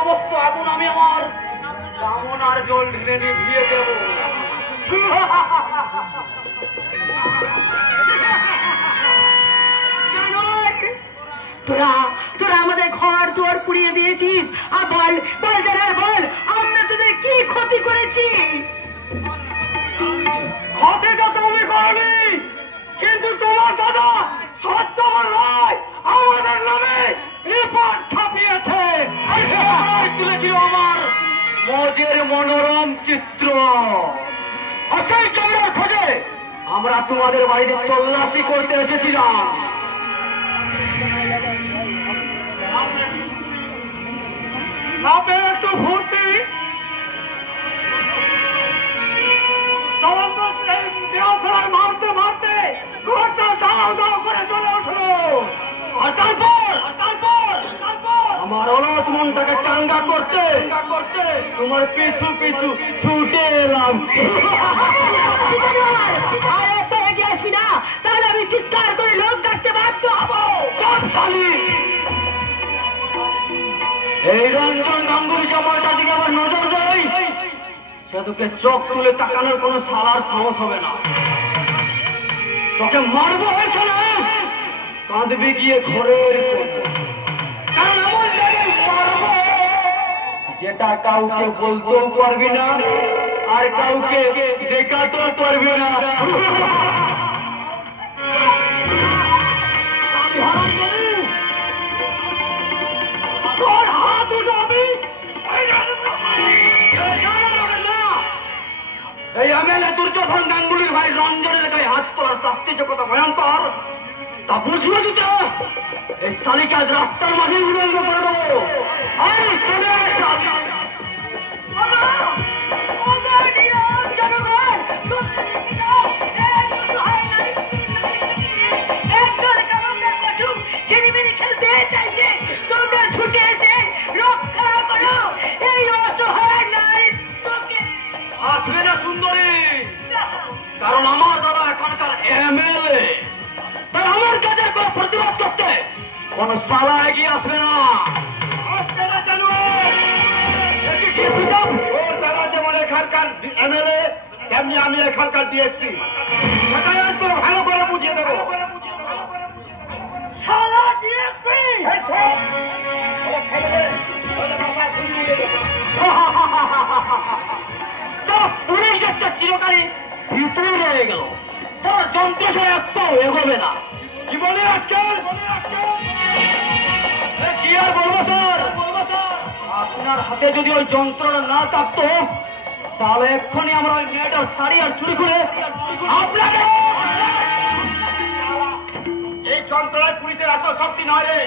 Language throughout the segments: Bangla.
সমস্ত আগুন আমি আমার কামনার জল ঢেলে নিভিয়ে দেব। তোরা তোরা আমাদের ঘর দুয়ার পুড়িয়ে দিয়েছিস, আর বল বল জানার বল, আমরা তোদের কি ক্ষতি করেছি? ক্ষতিটা তুমি করনি, কিন্তু তোমার দাদা সত্যবর রায় আমাদের নামে রিপোর্ট ছাপিয়েছে। তুলেছিল আমার মজের মনোরম চিত্র, আর সেই ছবির খোঁজে আমরা তোমাদের বাড়িতে তল্লাশি করতে এসেছিলাম। একটু ফুর্তি মারতে মারতে ঘরটা দাও দাও করে চলে উঠলো, আর তারপর আমার অলস মনটাকে চাঙ্গা করতে তোমার পিছু পিছু ছুটে এলাম। আসবি না, তাহলে আমি চিৎকার করে লোক ডাকতে বাধ্য হবো। এই রঞ্জন গাঙ্গুলি সময়টার দিকে আবার নজর দেয়, সে তোকে চোখ তুলে তাকানোর কোন সালার সাহস হবে না। তোকে মারবো হয়েছে না, কাঁদবি গিয়ে ঘরের কোণে। কারণ এমন জায়গায় মারবো যেটা কাউকে বলতেও পারবি না, আর কাউকে দেখাতেও পারবি না। এই এমএলএ দুর্যোধন গাঙ্গুলির ভাই রঞ্জনের গায়ে হাত তোলার শাস্তি যে কত ভয়ঙ্কর তা বুঝিয়ে দিতে এই শালিকে আজ রাস্তার মাঝে উড়ঙ্গ করে দেবো। আসবে না সুন্দরী, কারণ আমার দাদা এখনকার এমএলএ, তাই আমার কাজের কোনো প্রতিবাদ করতে কোন শালা এগিয়ে আসবে না। ওর দাদা যেমন এখানকার এমএলএ, তেমনি আমি এখানকার ডিএসপি। ভালো করে বুঝিয়ে দেবো। শালা ডিএসপি পুলিশ একটা চিরকালীন ভিতরে রয়ে গেল, তার যন্ত্র সে একটাও এগোবে না। কি বলি আজকাল? কি আর বলবো স্যার, আপনার হাতে যদি ওই যন্ত্রটা না থাকতো তাহলে এক্ষুনি আমরা ওই মেয়েটার শাড়ি আর চুরি করে আপনাকে। এই যন্ত্রণায় পুলিশের আসল শক্তি নয় রে,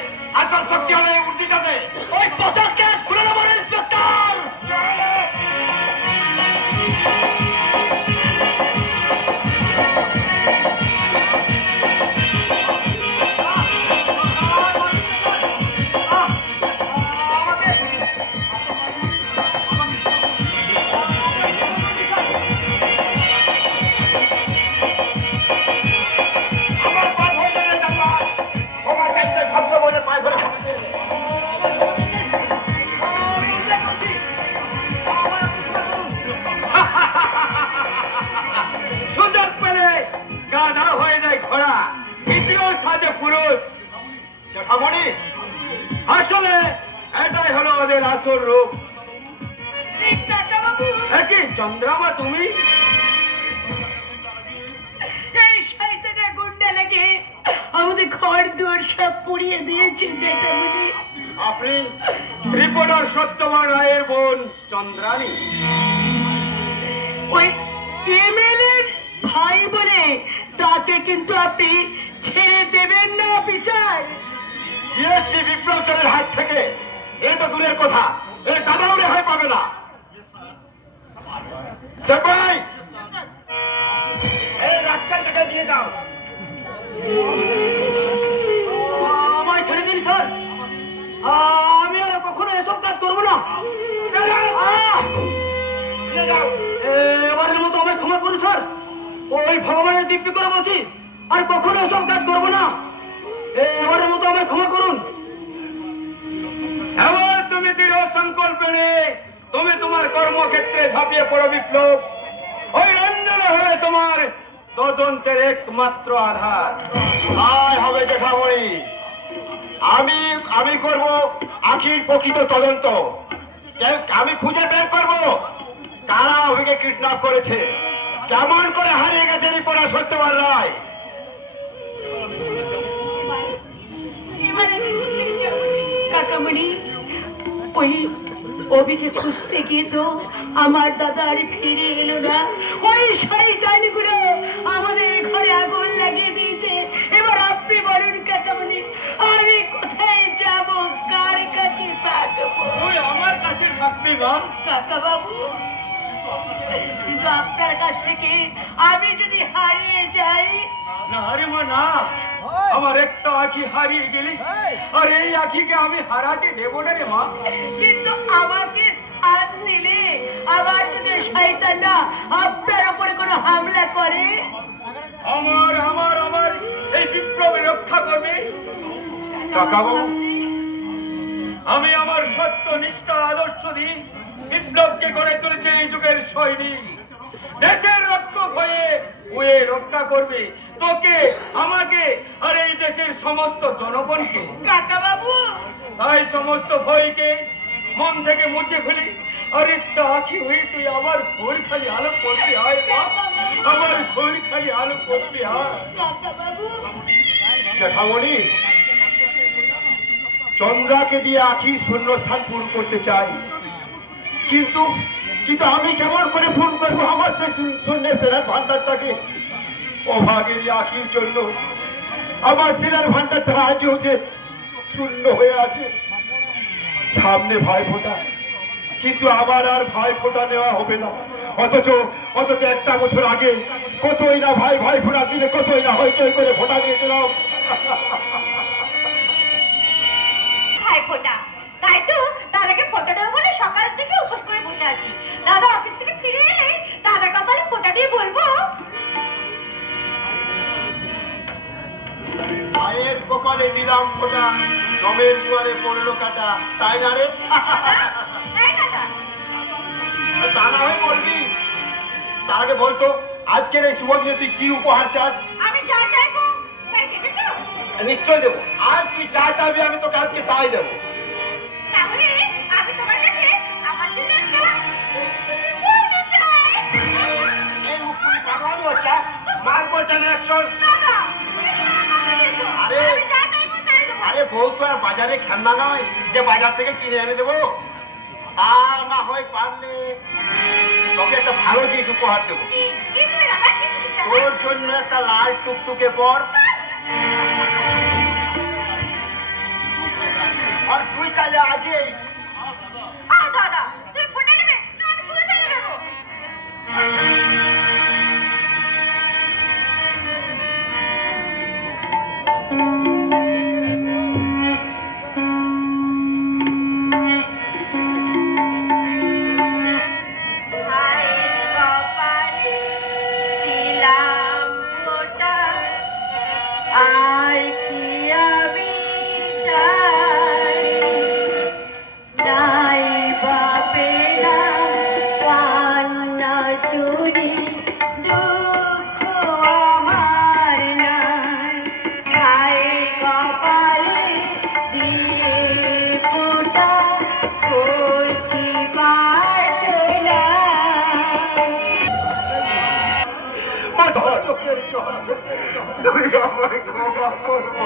আসল শক্তি হলো এই উর্দিটাতে। ওই পোশাক কেস খুলে দেবো ইন্সপেক্টর। সুযোগ পেলে গাধা হয়ে যায় ঘোড়া, দ্বিতীয় সাজে পুরুষ। জ্যাঠামণি, আসলে এটাই হলো ওদের আসল রূপ। কি চন্দ্রামা তুমি? এই শয়তানের গুন্ডা লাগে আমাদের ঘর দুয়ার সব পুড়িয়ে দিয়েছে। আপনি রিপোর্টার সত্যবান রায়ের বোন চন্দ্রানী। ওই এমএলএ ভাই বলে তাতে কিন্তু আপনি ছেড়ে দেবেন না অফিসার। ডিএসপি বিপ্লব চন্দ্রের হাত থেকে এই তো দূরের কথা, এর দাদাও রেহাই পাবে না। ভাই, এই রাস্তাটাকে নিয়ে যাও। আমায় ছেড়ে দিন স্যার, আমি আর কখনো এসব কাজ করবো না। নিয়ে যাও। এবারের মতো আমায় ক্ষমা করুন স্যার, ওই ভগবানের দিব্যি করে বলছি আর কখনো এসব কাজ করবো না। এবারের মতো আমায় ক্ষমা করুন। এবার তুমি দৃঢ় সংকল্প বিপ্লব, ওই রঞ্জন হবে তোমার তদন্তের একমাত্র আধার। তাই হবে জেঠামণি, আমি করব আখির প্রকৃত তদন্ত। আমি খুঁজে বের করব কারা অভিকে কিডন্যাপ করেছে, কেমন করে হারিয়ে গেছে রিপোর্টার সত্যবান রায়। এবার আমি কোথায় যাব? কাকামণি, ওই অভিকে খুঁজতে গিয়ে তো আমার দাদা আর ফিরে এলো না। ওই শয়তানগুলো আমাদের ঘরে আগুন লাগিয়ে দিয়েছে। এবার আপনি বলুন কাকামণি, আমি কোথায় যাব, কার কাছে থাকবো? তুই আমার কাছে থাকবি মা। কাকা বাবু, কিন্তু আপনার কাছ থেকে আমি যদি হারিয়ে যাই? না রে মা না, আমার একটা আঁখি হারিয়ে গেলি, আর এই আঁখিকে আমি হারাতে দেবো না রে মা। কিন্তু আমাকে স্থান দিলে আবার যদি শয়তানরা আপনার উপরে কোনো হামলা করে? আমার আমার আমার এই বিপ্লবে রক্ষা করবে। কাকাবু, আমি আমার সত্য নিষ্ঠা আদর্শ দিয়ে বিপ্লবকে গড়ে তুলেছে এই যুগের সৈনিক। দেশের রক্ষক হয়ে ওয়ে রক্ষা করবে তোকে, আমাকে, আর এই দেশের সমস্ত জনগণকে। কাকা বাবু, তাই সমস্ত ভয়কে মন থেকে মুছে ফেলি, আর একটা আঁখি হয়ে তুই আমার ঘোর খালি আলো করতে হয় মা, আমার ঘোর খালি আলো করতে হয়। কাকা বাবু, জেঠামণি, চন্দ্রাকে দিয়ে আখির শূন্যস্থান পূরণ করতে চাই, কিন্তু আমি কেমন করে পূরণ করবো আমার সেই শূন্যের সেরার ভান্ডারটাকে? অভাগেরই আখির জন্য আমার সেরার ভান্ডারটা আজও যে শূন্য হয়ে আছে। সামনে ভাই ফোঁটা, কিন্তু আবার আর ভাই ফোঁটা নেওয়া হবে না। অথচ একটা বছর আগে কতই না ভাই ফোঁটা দিলে, কতই না হইচই করে ফোঁটা নিয়েছিলাম। ভাই ফোঁটা, তাই তো দাদাকে ফোঁটা দেবো বলে সকাল থেকে উপোস করে বসে আছি। দাদা অফিস থেকে ফিরে এলে দাদা কপালে ফোঁটা দিয়ে বলবো, মায়ের কপালে দিলাম ফোঁটা, জমের দুয়ারে পড়লো কাটা, তাই না রে? তাই দাদা? তা না হয় বলবি, তার আগে বলতো আজকের এই শুভ দিনে তুই কি উপহার চাস? আমি যা চাইবো তাই দেবে তো? নিশ্চয় দেবো। আজ তুই যা চাবি আমি তোকে আজকে তাই দেবো। তাহলে আমি তোমার কাছে আমার জন্য একটা বলতে চাই। এই মুখপুরি পাগলামি হচ্ছে, মার করছে না একচল। দাদা, তুমি কি আমার কথা দিয়েছো? আরে, আমি যা চাইবো তাই দেবো। আরে বউ তো আর বাজারে খেলনা নয় যে বাজার থেকে কিনে এনে দেবো। তা না হয় পারলে তোকে একটা ভালো জিনিস উপহার দেবো। কি দেবে দাদা? কি দেবে দাদা? তোর জন্য একটা লাল টুকটুকে পর, আর তুই চাইলে আজই দাদা, তুমি ফোঁটা নেবে না? আমি ছুঁয়ে ফেলে দেবো। হায় কপালে দিলাম ফোঁটা, আর কি আমি চাই? নাই বাপেরা কান্না চুরি, দুঃখ আমার নাই। হায় কপালে দিয়ে ফোঁটা, করছি প্রার্থনা। চোখের জল তুই আমায় ক্ষমা করবো।